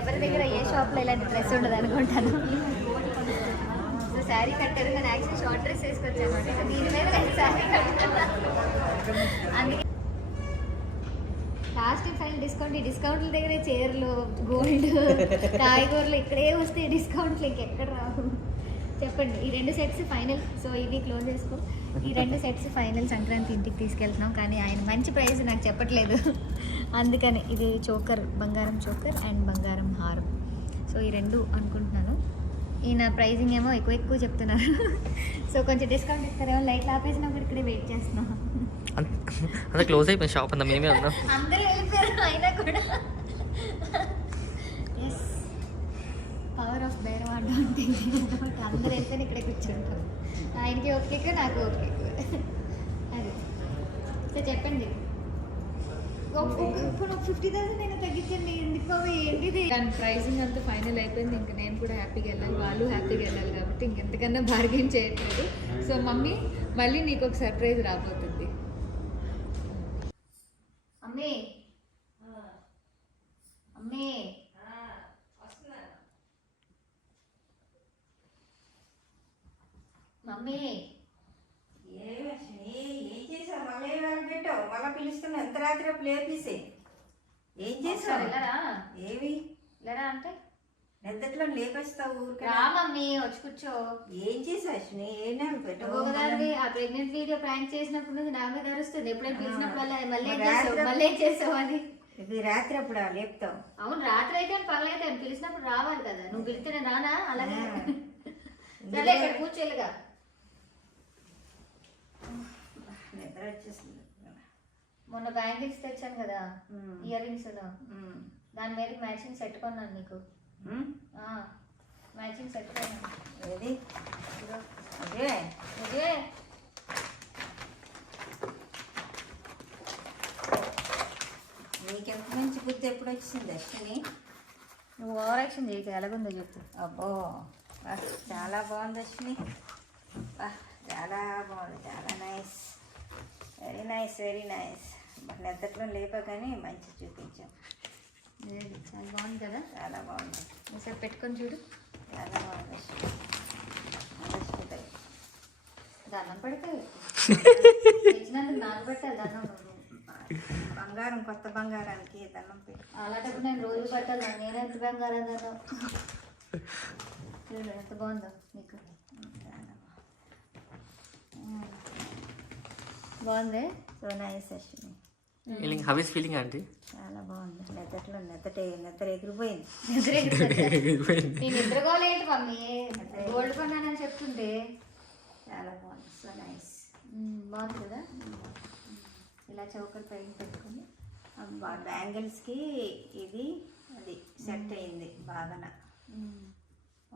ఎవరి దగ్గర ఏ షాప్లో ఇలాంటి డ్రెస్ ఉండదు అనుకుంటాను. సో శారీ కట్టారు కానీ యాక్చువల్లీ షార్ట్ డ్రెస్ వేసుకొచ్చాను. సో దీని మీద నేను శారీ అందుకే లాస్ట్ ఫైనల్ డిస్కౌంట్ ఈ డిస్కౌంట్ల దగ్గర చీరలు గోల్డ్ కాయగూరలు ఇక్కడే వస్తాయి. డిస్కౌంట్లు ఇంకెక్కడ రావు. చెప్పండి. ఈ రెండు సెట్స్ ఫైనల్ సో ఇవి క్లోజ్ చేసుకో. ఈ రెండు సెట్స్ ఫైనల్ సంక్రాంతి ఇంటికి తీసుకెళ్తున్నాం కానీ ఆయన మంచి ప్రైస్ నాకు చెప్పట్లేదు. అందుకని ఇది చోకర్ బంగారం చోకర్ అండ్ బంగారం హారం. సో ఈ రెండు అనుకుంటున్నాను. ఈయన ప్రైజింగ్ ఏమో ఎక్కువ ఎక్కువ చెప్తున్నారు. సో కొంచెం డిస్కౌంట్ ఇస్తారేమో లైట్ ఆపేసినప్పుడు ఇక్కడే వెయిట్ చేస్తున్నాం. అంత క్లోజ్ అయిపోయింది షాప్ అంతా మేమే ఉన్నాం అందరూ వెళ్ళిపోయారు అయినా కూడా. ఎస్ పవర్ ఆఫ్ బేరవాడ అంటే ఇదే అన్నమాట. అందరూ వెళ్ళిపోయిన ఇక్కడే కూర్చుంటాం ఆయనకి ఓపిక నాకు ఓపిక అది. సో చెప్పండి. ఇప్పుడు ఫిఫ్టీ థౌసండ్ అయినా తగ్గించండి. ఎందుకో ఏంటిది దాని ప్రైసింగ్ అంతా ఫైనల్ అయిపోయింది. ఇంకా నేను కూడా హ్యాపీగా వెళ్ళాలి. వాళ్ళు హ్యాపీగా వెళ్ళాలి కాబట్టి ఇంకెంతకన్నా బార్గెన్ చేయట్లేదు. సో మమ్మీ మళ్ళీ నీకు ఒక సర్ప్రైజ్ రాబోతుంది. అమ్మే మమ్మీ. ఏమీ ఏం చేసావు మళ్ళీ ఇవాళ పెట్టావు? మళ్ళీ పిలుస్తున్నా ఎంత రాత్రి అప్పుడు లేపేసి? ఏం చేసావు ఏవి వెళ్ళరా? అంటే? నిద్రలో లేపేస్తావు ఊరికే రా మమ్మీ వచ్చి కూర్చో. ఏం చేసావు అశ్విని ఏ పెట్టావు? ఆ ప్రెగ్నెంట్ వీడియో ప్రాంక్ చేసినప్పుడు నుంచి నా మీద అరుస్తుంది. ఎప్పుడైనా పిలిచినప్పుడు మళ్ళీ ఏం చేసావు? మళ్ళీ ఏం చేసావు అని? ఇది రాత్రి అప్పుడు లేపుతావు. అవును రాత్రి అయితే పగలైతే పిలిచినప్పుడు రావాలి కదా. నువ్వు పిలిస్తే రానా? అలాగే. సరే ఇక్కడ కూర్చోలుగా నిద్ర వచ్చేసింది. మొన్న బ్యాంగిల్స్ తెచ్చాను కదా. Earrings. దాని మీద మ్యాచింగ్ సెట్ కొన్నాను నీకు. మ్యాచింగ్ సెట్ కొన్నాను. ఏది? అదే? నీకెంత మంచి బుద్ధి ఎప్పుడు వచ్చింది అశ్విని? నువ్వు ఓవర్ యాక్షన్ చేయక ఎలాగుందో చెప్పు. అబ్బో చాలా బాగుంది అశ్విని. చాలా బాగుంది. నైస్ వెరీ నైస్ నిద్రలో లేపా కానీ మంచి చూపించాం. లేదు, చాలా బాగుంది కదా? చాలా బాగుంది. ఒకసారి పెట్టుకొని చూడు. చాలా బాగుంది. దండం పెడతాయి తెచ్చినందుకు నాకు పెట్టాలి దండం. నువ్వు బంగారం కొత్త బంగారానికి దండం పెట్టి అలాంటప్పుడు నేను రోజు పెట్టాలి నేను ఎంత బంగారం దండం? చూడు ఎంత బాగుందో నీకు. బాగుంది. So nice Ashwini feeling how is feeling aunty చాలా బాగుంది. నిద్రలో నిద్ర నిద్ర ఎగిరిపోయింది. నిద్ర ఎగిరిపోయింది. నీ నిద్రగోలేంటి మమ్మీ. గోల్డ్ కొన్నానని చెప్తుంటే చాలా బాగుంది. సో నైస్ ఉమ్, బాగుంది కదా? ఇలా చౌకర్ పైన పెట్టుకొని బ్యాంగిల్స్కి ఇది అది సెట్ అయింది బాగా.